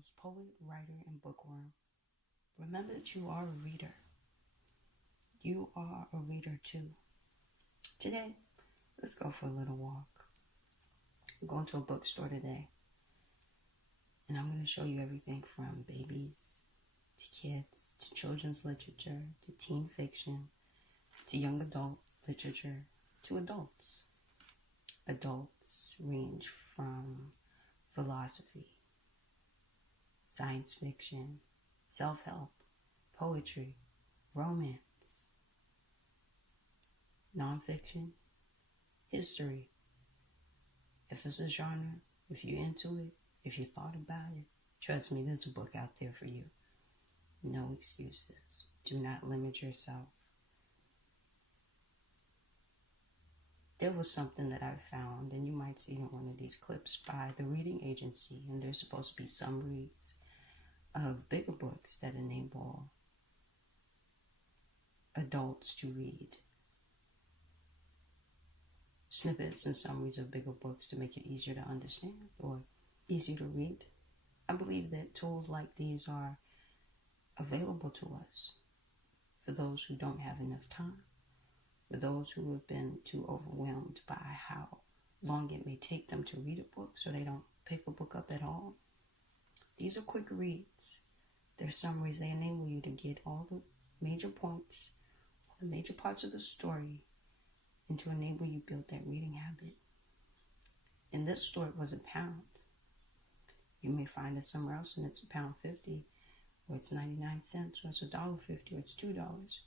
host, poet, writer, and bookworm. Remember that you are a reader. You are a reader too. Today, let's go for a little walk. I'm going to a bookstore today, and I'm going to show you everything from babies to kids to children's literature to teen fiction to young adult literature to adults. Adults range from philosophy, science fiction, self-help, poetry, romance, nonfiction, history. If it's a genre, if you're into it, if you thought about it, trust me, there's a book out there for you. No excuses. Do not limit yourself. There was something that I found, and you might see in one of these clips by the reading agency, and there's supposed to be summaries of bigger books that enable adults to read. Snippets and summaries of bigger books to make it easier to understand or easier to read. I believe that tools like these are available to us for those who don't have enough time, for those who have been too overwhelmed by how long it may take them to read a book so they don't pick a book up at all. These are quick reads. They're summaries. They enable you to get all the major points, all the major parts of the story, and to enable you build that reading habit. In this store, it was £1. You may find it somewhere else and it's £1.50, or it's 99 cents, or it's $1.50, or it's $2.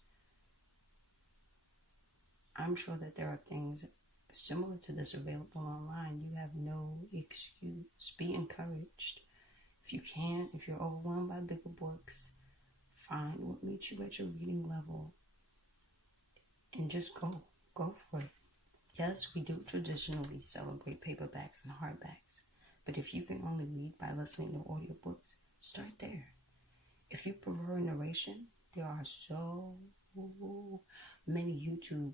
I'm sure that there are things similar to this available online. You have no excuse. Be encouraged. If you can, if you're overwhelmed by bigger books, find what meets you at your reading level and just go for it. Yes, we do traditionally celebrate paperbacks and hardbacks, but if you can only read by listening to audiobooks, start there. If you prefer narration, there are so many YouTube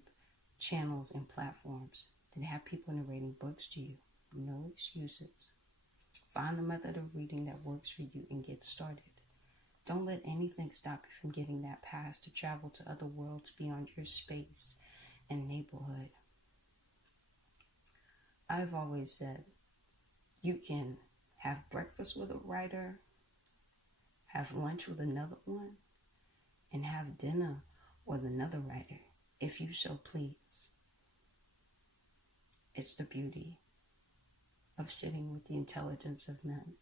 channels and platforms that have people narrating books to you. No excuses. Find the method of reading that works for you and get started. Don't let anything stop you from getting that pass to travel to other worlds beyond your space and neighborhood. I've always said you can have breakfast with a writer, have lunch with another one, and have dinner with another writer, if you so please. It's the beauty of sitting with the intelligence of men.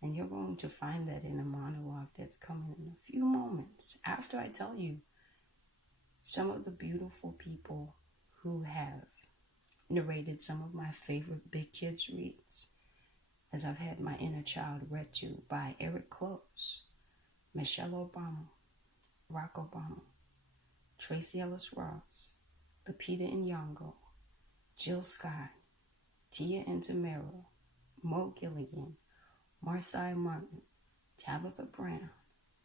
And you're going to find that in a monologue that's coming in a few moments after I tell you some of the beautiful people who have narrated some of my favorite big kids reads, as I've had my inner child read to by Eric Close, Michelle Obama, Barack Obama, Tracy Ellis Ross, Lupita Nyong'o, Jill Scott, Tia Intemero, Mo Gilligan, Marci Martin, Tabitha Brown,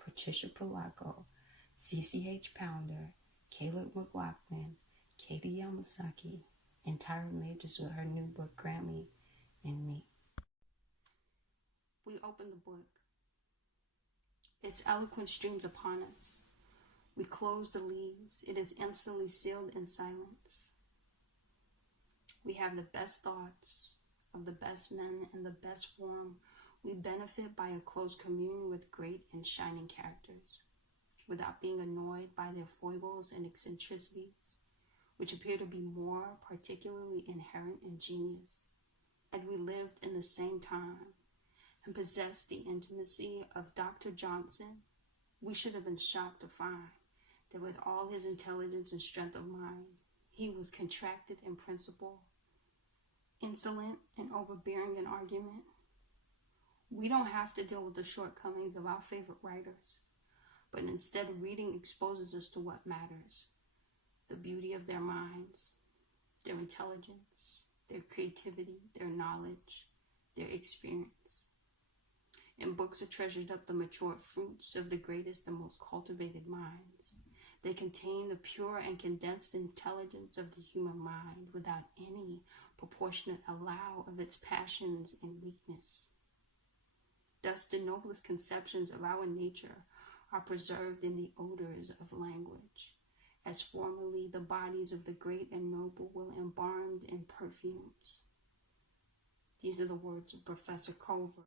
Patricia Polacco, CCH Pounder, Caleb McLaughlin, Katie Yamasaki, and Tyra Majors with her new book, Grammy and Me. We open the book. Its eloquent streams upon us. We close the leaves. It is instantly sealed in silence. We have the best thoughts of the best men in the best form. We benefit by a close communion with great and shining characters, without being annoyed by their foibles and eccentricities, which appear to be more particularly inherent in genius. Had we lived in the same time and possessed the intimacy of Dr. Johnson, we should have been shocked to find that with all his intelligence and strength of mind, he was contracted in principle, insolent and overbearing in argument. We don't have to deal with the shortcomings of our favorite writers, but instead reading exposes us to what matters: the beauty of their minds, their intelligence, their creativity, their knowledge, their experience. And books are treasured up the mature fruits of the greatest and most cultivated minds. They contain the pure and condensed intelligence of the human mind without any proportionate allow of its passions and weakness. Thus, the noblest conceptions of our nature are preserved in the odors of language, as formerly the bodies of the great and noble were embalmed in perfumes. These are the words of Professor Culver.